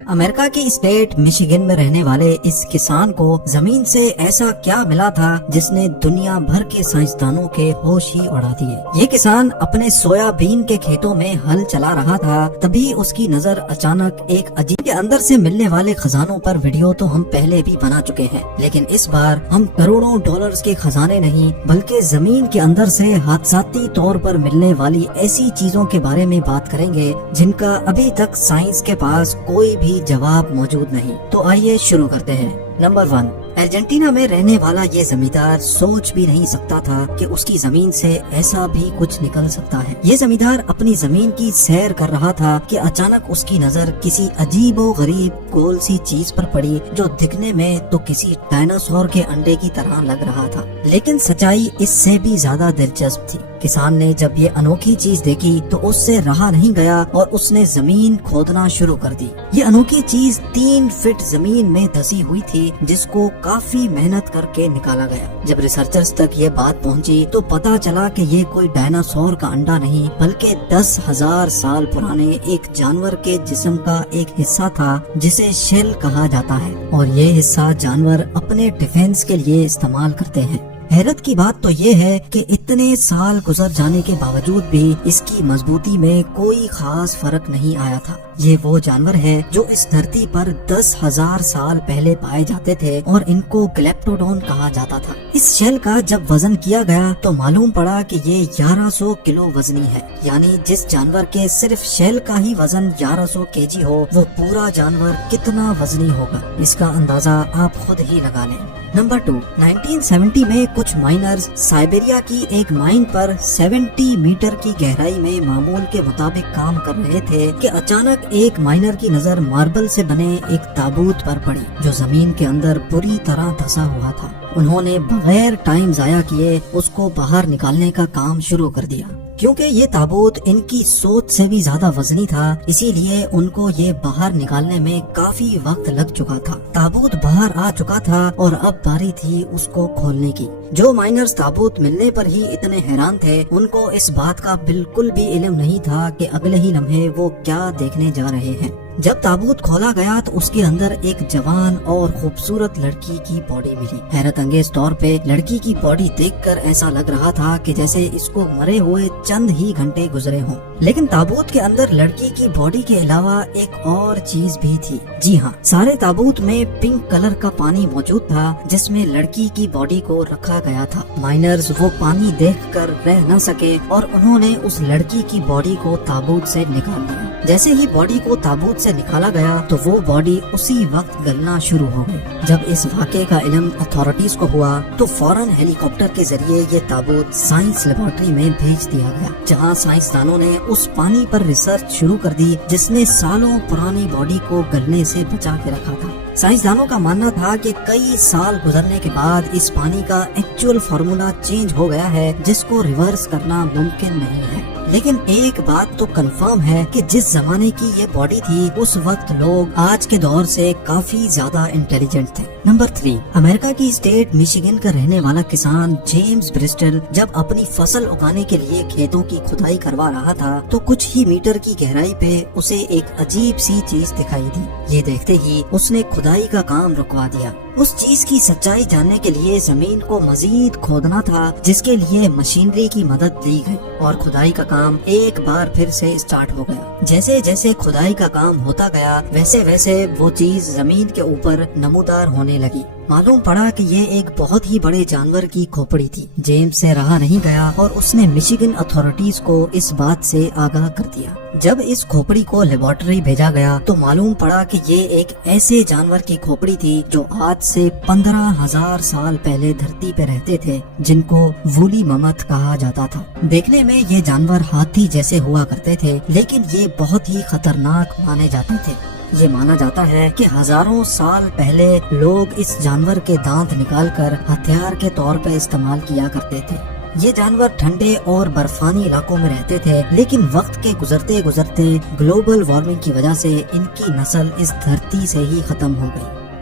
امریکہ کی state Michigan میں رہنے والے اس کسان کو زمین سے ایسا کیا ملا تھا جس نے دنیا بھر کے سائنسدانوں کے ہوش ہی اڑا دیے۔ یہ کسان اپنے سویا بین کے کھیتوں میں ہل چلا رہا تھا، تبھی اس کی نظر اچانک ایک عجیب کے اندر سے ملنے والے خزانوں پر ویڈیو تو ہم پہلے بھی بنا چکے ہیں، لیکن اس بار ہم کروڑوں ڈالرز کے خزانے نہیں بلکہ زمین کے اندر سے حادثاتی طور پر ملنے والی ایسی چیزوں کے بارے میں بات کریں گے جن کا ابھی تک سائنس کے پاس کوئی بھی جواب موجود نہیں۔ تو آئیے شروع کرتے ہیں۔ نمبر 1، ارجنٹینا میں رہنے والا یہ زمیندار سوچ بھی نہیں سکتا تھا کہ اس کی زمین سے ایسا بھی کچھ نکل سکتا ہے۔ یہ زمیندار اپنی زمین کی سیر کر رہا تھا کہ اچانک اس کی نظر کسی عجیب و غریب گول سی چیز پر پڑی جو دکھنے میں تو کسی ڈائناسور کے انڈے کی طرح لگ رہا تھا، لیکن سچائی اس سے بھی زیادہ دلچسپ تھی۔ کسان نے جب یہ انوکھی چیز دیکھی تو اس سے رہا نہیں گیا اور اس نے زمین کھودنا شروع کر دی۔ یہ انوکھی چیز 3 فٹ زمین میں دسی ہوئی تھی جس کو کافی محنت کر کے نکالا گیا۔ جب ریسرچرز تک یہ بات پہنچی تو پتا چلا کہ یہ کوئی ڈائناسور کا انڈا نہیں بلکہ 10,000 سال پرانے ایک جانور کے جسم کا ایک حصہ تھا جسے شیل کہا جاتا ہے، اور یہ حصہ جانور اپنے ڈیفنس کے لیے استعمال کرتے ہیں۔ حیرت کی بات تو یہ ہے کہ اتنے سال گزر جانے کے باوجود بھی اس کی مضبوطی میں کوئی خاص فرق نہیں آیا تھا۔ یہ وہ جانور ہے جو اس دھرتی پر 10,000 سال پہلے پائے جاتے تھے اور ان کو گلیپٹوڈون کہا جاتا تھا۔ اس شیل کا جب وزن کیا گیا تو معلوم پڑا کہ یہ 1100 کلو وزنی ہے، یعنی جس جانور کے صرف شیل کا ہی وزن 1100 kg ہو وہ پورا جانور کتنا وزنی ہوگا، اس کا اندازہ آپ خود ہی لگا لیں۔ نمبر 2، 1970 میں کچھ مائنرز سائبیریا کی ایک مائن پر 70 میٹر کی گہرائی میں معمول کے مطابق کام کر رہے تھے کہ اچانک ایک مائنر کی نظر ماربل سے بنے ایک تابوت پر پڑی جو زمین کے اندر بری طرح دھسا ہوا تھا۔ انہوں نے بغیر ٹائم ضائع کیے اس کو باہر نکالنے کا کام شروع کر دیا۔ کیونکہ یہ تابوت ان کی سوچ سے بھی زیادہ وزنی تھا، اسی لیے ان کو یہ باہر نکالنے میں کافی وقت لگ چکا تھا۔ تابوت باہر آ چکا تھا اور اب باری تھی اس کو کھولنے کی۔ جو مائنرز تابوت ملنے پر ہی اتنے حیران تھے، ان کو اس بات کا بالکل بھی علم نہیں تھا کہ اگلے ہی لمحے وہ کیا دیکھنے جا رہے ہیں۔ جب تابوت کھولا گیا تو اس کے اندر ایک جوان اور خوبصورت لڑکی کی باڈی ملی۔ حیرت انگیز طور پہ لڑکی کی باڈی دیکھ کر ایسا لگ رہا تھا کہ جیسے اس کو مرے ہوئے چند ہی گھنٹے گزرے ہوں، لیکن تابوت کے اندر لڑکی کی باڈی کے علاوہ ایک اور چیز بھی تھی۔ جی ہاں، سارے تابوت میں پنک کلر کا پانی موجود تھا جس میں لڑکی کی باڈی کو رکھا گیا تھا۔ مائنرز وہ پانی دیکھ کر رہ نہ سکے اور انہوں نے اس لڑکی کی باڈی کو تابوت سے نکال لیا۔ جیسے ہی باڈی کو تابوت سے نکالا گیا تو وہ باڈی اسی وقت گلنا شروع ہو گئی۔ جب اس واقعے کا علم اتھارٹیز کو ہوا تو فوراً ہیلی کاپٹر کے ذریعے یہ تابوت سائنس لیبارٹری میں بھیج دیا گیا، جہاں سائنسدانوں نے اس پانی پر ریسرچ شروع کر دی جس نے سالوں پرانی باڈی کو گلنے سے بچا کے رکھا تھا۔ سائنسدانوں کا ماننا تھا کہ کئی سال گزرنے کے بعد اس پانی کا ایکچوئل فارمولا چینج ہو گیا ہے جس کو ریورس کرنا ممکن نہیں ہے، لیکن ایک بات تو کنفرم ہے کہ جس زمانے کی یہ باڈی تھی اس وقت لوگ آج کے دور سے کافی زیادہ انٹیلیجنٹ تھے۔ نمبر 3، امریکہ کی اسٹیٹ میشیگن کا رہنے والا کسان جیمز برسٹل جب اپنی فصل اگانے کے لیے کھیتوں کی کھدائی کروا رہا تھا تو کچھ ہی میٹر کی گہرائی پہ اسے ایک عجیب سی چیز دکھائی دی۔ یہ دیکھتے ہی اس نے کھدائی کا کام رکوا دیا۔ اس چیز کی سچائی جاننے کے لیے زمین کو مزید کھودنا تھا، جس کے لیے مشینری کی مدد لی گئی اور کھدائی کا کام ایک بار پھر سے اسٹارٹ ہو گیا۔ جیسے جیسے کھدائی کا کام ہوتا گیا ویسے ویسے وہ چیز زمین کے اوپر نمودار ہونے لگی۔ معلوم پڑا کہ یہ ایک بہت ہی بڑے جانور کی کھوپڑی تھی۔ جیمز سے رہا نہیں گیا اور اس نے مشیگن اتھارٹیز کو اس بات سے آگاہ کر دیا۔ جب اس کھوپڑی کو لیبارٹری بھیجا گیا تو معلوم پڑا کہ یہ ایک ایسے جانور کی کھوپڑی تھی جو آج سے 15,000 سال پہلے دھرتی پہ رہتے تھے، جن کو وولی ممت کہا جاتا تھا۔ دیکھنے میں یہ جانور ہاتھی جیسے ہوا کرتے تھے، لیکن یہ بہت ہی خطرناک مانے جاتے تھے۔ یہ مانا جاتا ہے کہ ہزاروں سال پہلے لوگ اس جانور کے دانت نکال کر ہتھیار کے طور پہ استعمال کیا کرتے تھے۔ یہ جانور ٹھنڈے اور برفانی علاقوں میں رہتے تھے، لیکن وقت کے گزرتے گزرتے گلوبل وارمنگ کی وجہ سے ان کی نسل اس دھرتی سے ہی ختم ہو گئی۔